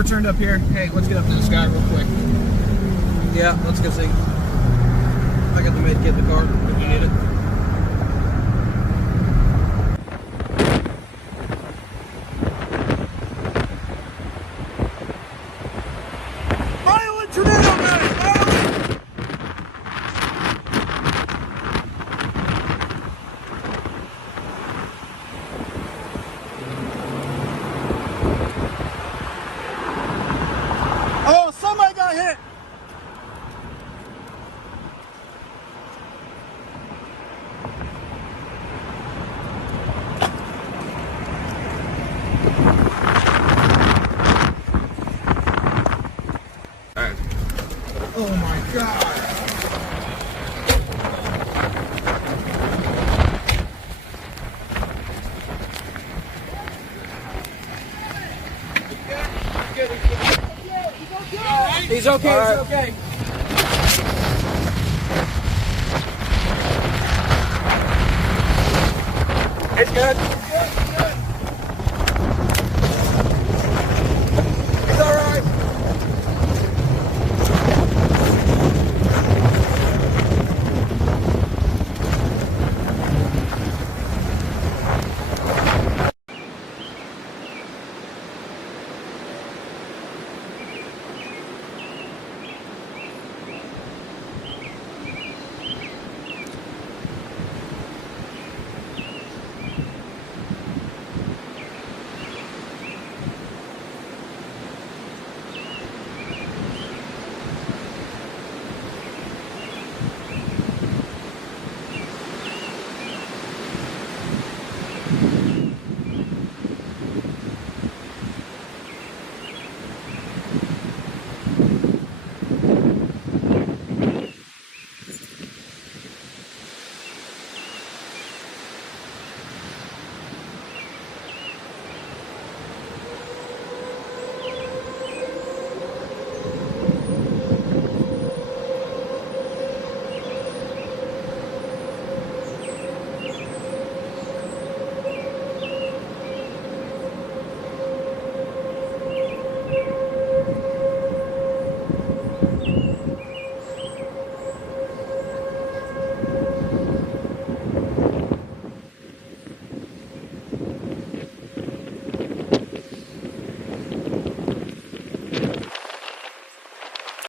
overturned up here. Hey, let's get up to the sky real quick. Yeah, let's go see. I got the med kit in the car if you need it. Violent tornado, guys! Violent! Oh, somebody got hit! Oh my God. He's okay, All right. he's okay. It's good.